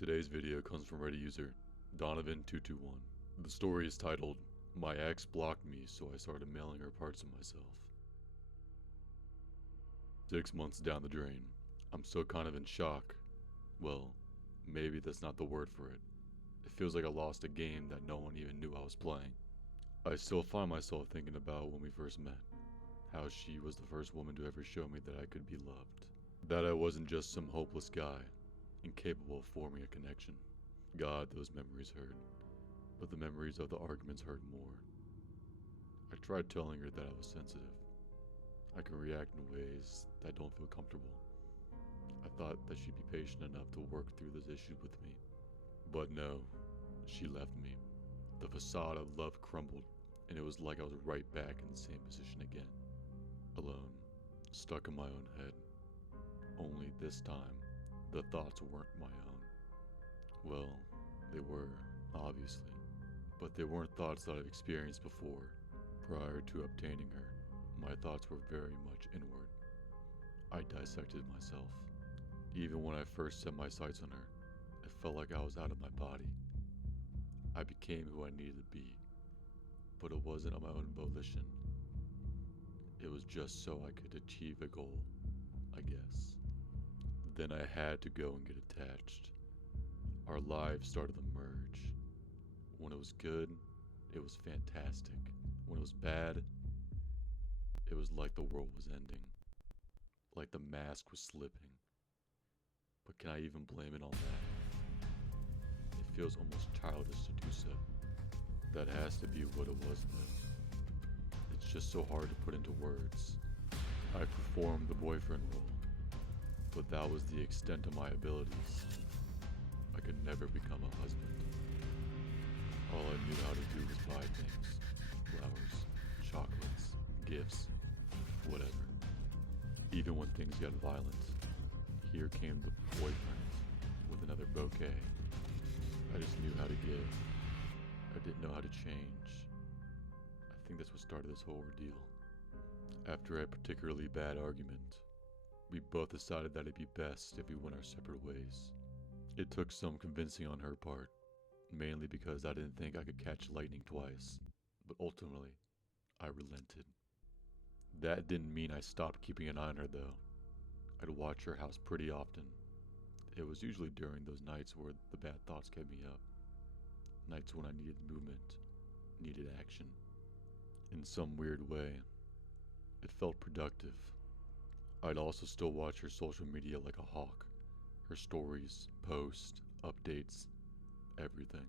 Today's video comes from Reddit user Donovan221. The story is titled, "My ex blocked me, so I started mailing her parts of myself." 6 months down the drain, I'm still kind of in shock. Well, maybe that's not the word for it. It feels like I lost a game that no one even knew I was playing. I still find myself thinking about when we first met, how she was the first woman to ever show me that I could be loved. That I wasn't just some hopeless guy, incapable of forming a connection. God, those memories hurt. But the memories of the arguments hurt more. I tried telling her that I was sensitive. I can react in ways that don't feel comfortable. I thought that she'd be patient enough to work through this issue with me. But no, she left me. The facade of love crumbled, and it was like I was right back in the same position again. Alone, stuck in my own head. Only this time, the thoughts weren't my own. Well, they were, obviously. But they weren't thoughts that I've experienced before. Prior to obtaining her, my thoughts were very much inward. I dissected myself. Even when I first set my sights on her, it felt like I was out of my body. I became who I needed to be, but it wasn't on my own volition. It was just so I could achieve a goal, I guess. Then I had to go and get attached. Our lives started to merge. When it was good, it was fantastic. When it was bad, it was like the world was ending. Like the mask was slipping. But can I even blame it on that? It feels almost childish to do so. That has to be what it was though. It's just so hard to put into words. I performed the boyfriend role, but that was the extent of my abilities. I could never become a husband. All I knew how to do was buy things. Flowers, chocolates, gifts, whatever. Even when things got violent, here came the boyfriend with another bouquet. I just knew how to give. I didn't know how to change. I think that's what started this whole ordeal. After a particularly bad argument, we both decided that it'd be best if we went our separate ways. It took some convincing on her part, mainly because I didn't think I could catch lightning twice, but ultimately, I relented. That didn't mean I stopped keeping an eye on her though. I'd watch her house pretty often. It was usually during those nights where the bad thoughts kept me up. Nights when I needed movement, needed action. In some weird way, it felt productive. I'd also still watch her social media like a hawk. Her stories, posts, updates, everything.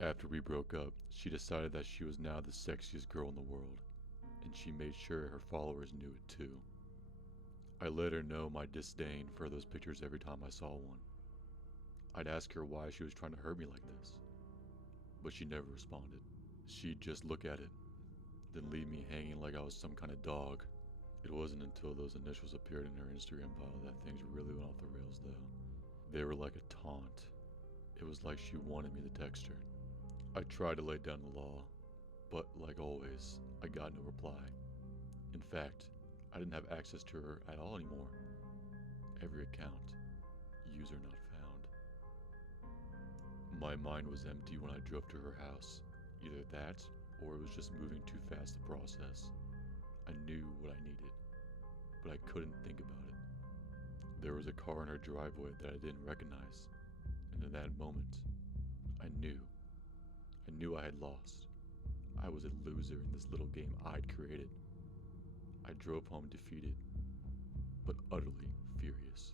After we broke up, she decided that she was now the sexiest girl in the world, and she made sure her followers knew it too. I let her know my disdain for those pictures every time I saw one. I'd ask her why she was trying to hurt me like this, but she never responded. She'd just look at it, then leave me hanging like I was some kind of dog. It wasn't until those initials appeared in her Instagram bio that things really went off the rails though. They were like a taunt. It was like she wanted me to text her. I tried to lay down the law, but like always, I got no reply. In fact, I didn't have access to her at all anymore. Every account, user not found. My mind was empty when I drove to her house. Either that, or it was just moving too fast to process. I knew what I needed, but I couldn't think about it. There was a car in her driveway that I didn't recognize, and in that moment, I knew I had lost. I was a loser in this little game I'd created. I drove home defeated, but utterly furious.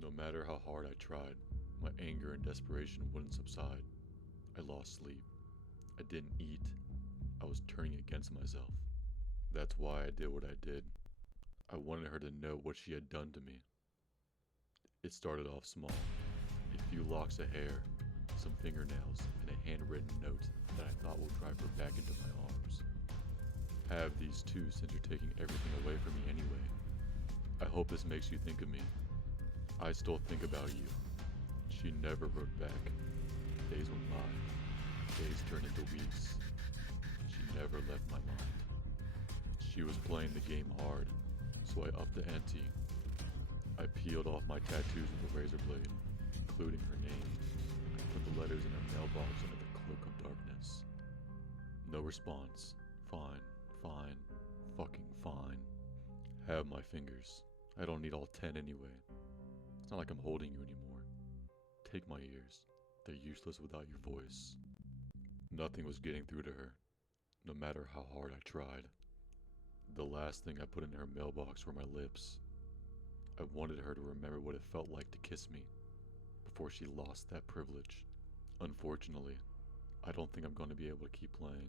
No matter how hard I tried, my anger and desperation wouldn't subside. I lost sleep. I didn't eat. I was turning against myself. That's why I did what I did. I wanted her to know what she had done to me. It started off small. A few locks of hair, some fingernails, and a handwritten note that I thought would drive her back into my arms. Have these too, since you're taking everything away from me anyway. I hope this makes you think of me. I still think about you. She never wrote back. Days went by. Days turned into weeks. She never left my mind. She was playing the game hard, so I upped the ante. I peeled off my tattoos with a razor blade, including her name. mailbox under the cloak of darkness. No response. Fine, fine, fucking fine. Have my fingers. I don't need all 10 anyway. It's not like I'm holding you anymore. Take my ears. They're useless without your voice. Nothing was getting through to her, no matter how hard I tried. The last thing I put in her mailbox were my lips. I wanted her to remember what it felt like to kiss me before she lost that privilege. Unfortunately, I don't think I'm going to be able to keep playing.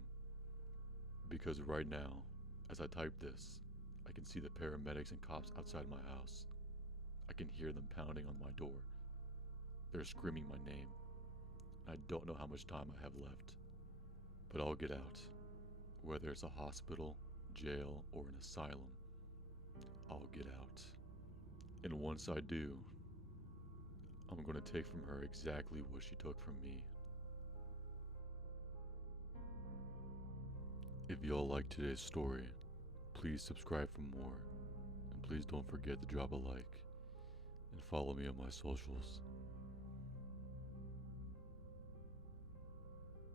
Because right now, as I type this, I can see the paramedics and cops outside my house. I can hear them pounding on my door. They're screaming my name. I don't know how much time I have left. But I'll get out. Whether it's a hospital, jail, or an asylum, I'll get out. And once I do, I'm going to take from her exactly what she took from me. If y'all like today's story, please subscribe for more. And please don't forget to drop a like and follow me on my socials.